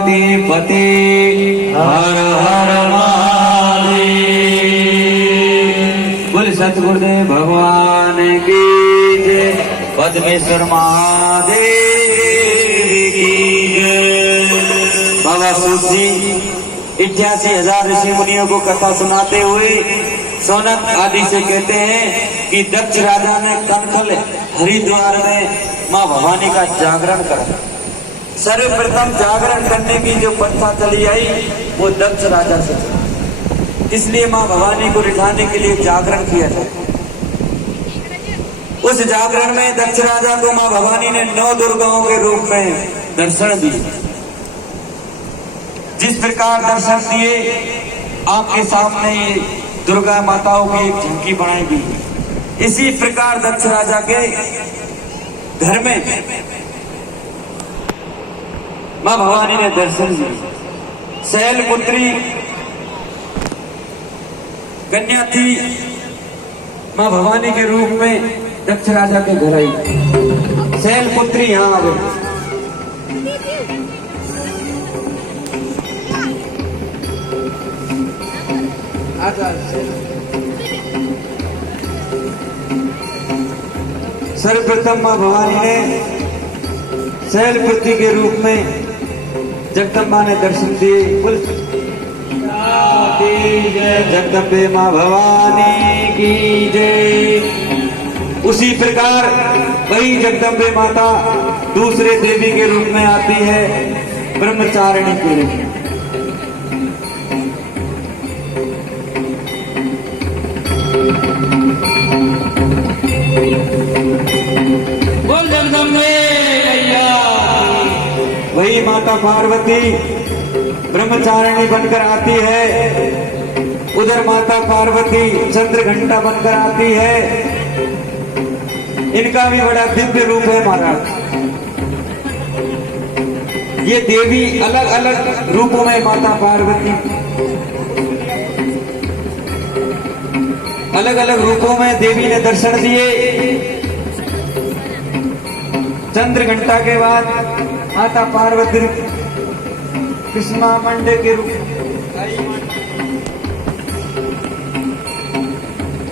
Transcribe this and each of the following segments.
पार्वती पते हर हर महादेव। बोल सतगुरुदेव भगवान की जय। पद्मेश्वर महादेव की जय। बाबा सूत जी 88,000 ऋषि मुनियों को कथा सुनाते हुए सोनक आदि से कहते हैं कि दक्ष राजा ने कनखल हरिद्वार में माँ भवानी का जागरण करा। सर्वप्रथम जागरण करने की जो प्रथा चली आई वो दक्ष राजा से चली। इसलिए माँ भवानी को रिझाने के लिए जागरण किया जाता। उस जागरण में दक्ष राजा को माँ भवानी ने 9 दुर्गाओं के रूप में दर्शन दिए। जिस प्रकार दर्शन दिए आपके सामने ये दुर्गा माताओं की एक झंकी बनाई गई। इसी प्रकार दक्ष राजा के घर में मां भवानी ने दर्शन दिए। शैलपुत्री कन्या थी, मां भवानी के रूप में दक्ष राजा के घर आई। शैलपुत्री यहां आ गई। सर्वप्रथम मां भवानी ने शैलपुत्री के रूप में जगदम्बा ने दर्शन दिए। जगदम्बे मां भवानी की जय। उसी प्रकार वही जगदम्बे माता दूसरे देवी के रूप में आती है, ब्रह्मचारिणी के रूप में। बोल जगदम्बे मैया। वही माता पार्वती ब्रह्मचारिणी बनकर आती है। उधर माता पार्वती चंद्रघंटा बनकर आती है। इनका भी बड़ा दिव्य रूप है महाराज। ये देवी अलग अलग रूपों में माता पार्वती अलग अलग रूपों में देवी ने दर्शन दिए। चंद्रघंटा के बाद माता पार्वती कृष्णा मंडे के रूप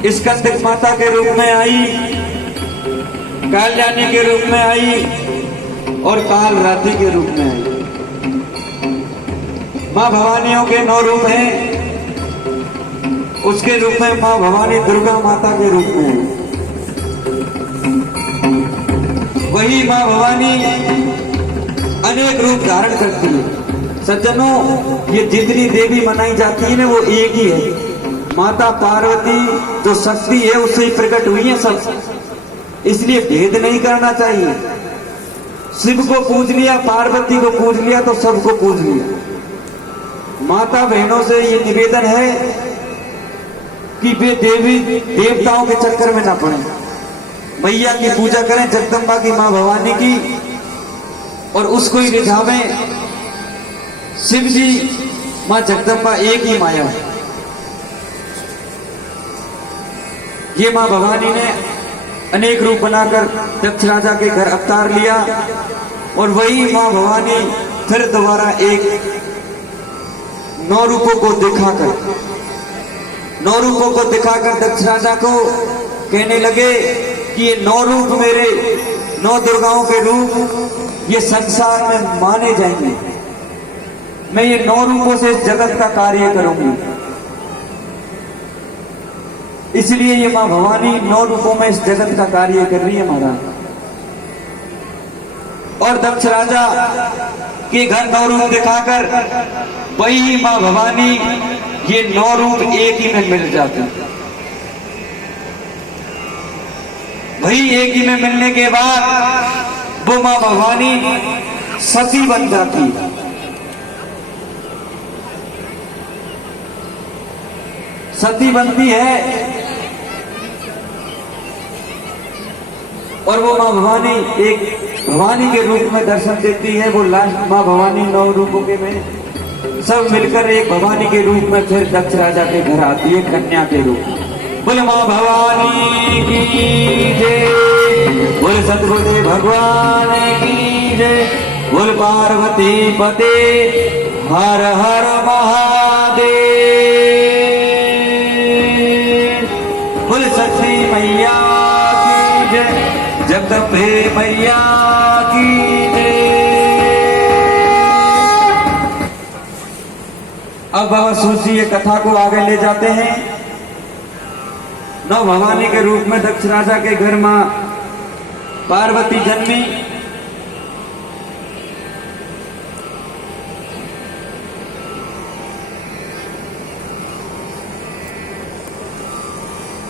स्कंद माता के रूप में आई, काल्याणी के रूप में आई और काल रात्रि के रूप में आई। मां भवानियों के 9 रूप हैं। उसके रूप में मां भवानी दुर्गा माता के रूप में है। वही मां भवानी अनेक रूप धारण करती है। सज्जनों, ये जितनी देवी मनाई जाती है ना वो एक ही है। माता पार्वती जो शक्ति है उससे ही प्रकट हुई है सब। इसलिए भेद नहीं करना चाहिए। शिव को पूज लिया, पार्वती को पूज लिया तो सबको पूज लिया। माता बहनों से ये निवेदन है कि वे देवी देवताओं के चक्कर में ना पड़े। मैया की पूजा करें, जगदम्बा की मां भवानी की, और उसको ही रिझावें। शिव जी मां जगदम्बा एक ही माया है। ये मां भवानी ने अनेक रूप बनाकर दक्ष राजा के घर अवतार लिया और वही मां भवानी फिर दोबारा एक 9 रूपों को दिखाकर दक्ष राजा को कहने लगे कि ये 9 रूप मेरे 9 दुर्गाओं के रूप ये संसार में माने जाएंगे। मैं ये 9 रूपों से जगत का कार्य करूंगी। इसलिए ये मां भवानी 9 रूपों में इस जगत का कार्य कर रही है महाराज। और दक्ष राजा के घर 9 रूप दिखाकर वही मां भवानी ये 9 रूप एक ही में मिल जाते हैं। वही एक ही में मिलने के बाद वो मां भवानी सती बन जाती है। सती बनती है और वो मां भवानी एक भवानी के रूप में दर्शन देती है। वो लास्ट मां भवानी 9 रूपों के में सब मिलकर एक भवानी के रूप में फिर दक्ष राजा के घर आती है कन्या के रूप में। बोले मां भवानी की जय। बोले सतगुरुदेव भगवान की जय। बोल पार्वती पते हर हर महादेव। बोल सच्ची मैया की जय, जगदम्बे मैया की जय। अब बाबा सूसी ये कथा को आगे ले जाते हैं। नौ भवानी के रूप में दक्ष राजा के घर मां पार्वती जन्मी।